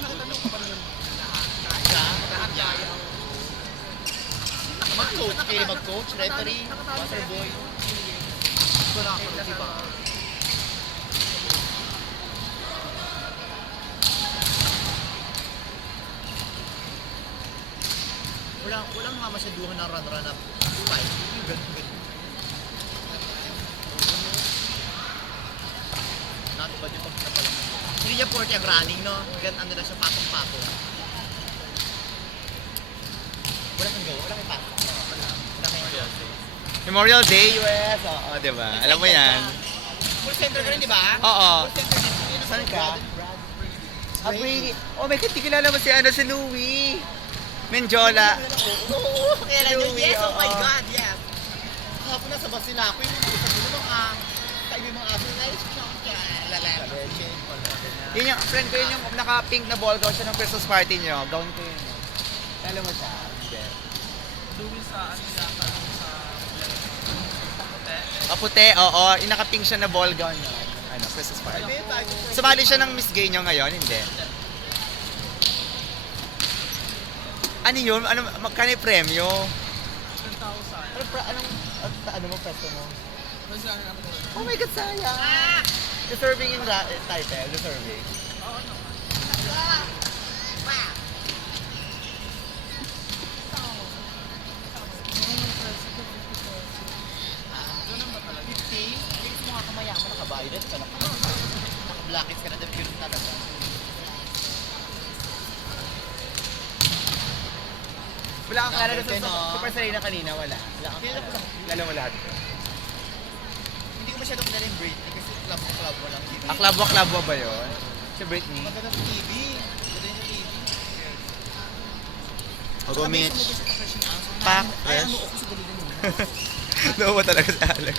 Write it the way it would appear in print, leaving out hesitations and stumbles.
nakatanong ka pa rin yung lahat kaya. Mag-coach, kayo mag-coach, referee, water boy. Ito na ako, diba? Walang mga masyaduhan ng run-run up fight. Not bad yung pagkakapalang. Hindi niya 40 ang running, no? Ano lang siya, patong-patong. Wala kang gawa, wala kang pasok. Wala kang gawa. Memorial Day, US. Oo, diba? Alam mo yan. Full center ka rin, di ba? Oo. Full center din. Saan ka? Brady. Oh my God, di kilala mo si Louis. Menjola. Oo, kaya lang yun. Louis, Yes, oh my oo. God, yes. Kahapon nasa bus nila ako, yung usap ko nung kaibi mga aso na Yun yung, friend ko yun yung naka-pink na ball gown siya ng Christmas party niyo. Gown ko yun. Alam mo siya? Hindi. Louis sa ano siya, parang sa puti. Puti, oo. Yung naka-pink siya na ball gown niya. Ano, Christmas party. Sumali siya ng Miss Gay niyo ngayon? Hindi. Ano yun? Magkano yung premyo? 10,000. Ano mo, pesto mo? Basta ano ako. Oh my God, sayang! Deserving yung title, deserving. Oo naman. Ganun ba talaga? 50? Hindi mo nga kamayaman, nakabayad ka na. Naka-blacklist ka na, dahil yun talaga. Wala kang kilala Number 10, sa oh. Super Serena kanina, wala. Wala kang Kilala ko lang. kilala mo lahat. Hindi ko masyado kilala yung Britney kasi club mo lang. Klabwa ba yun? Si Britney? Maganda sa TV. Maganda yung TV. Ogo Mitch. Sabi sa mga crush yung aso. Pack, Ay, fresh. ano ako sa galingan mo. Nawa talaga si Alex.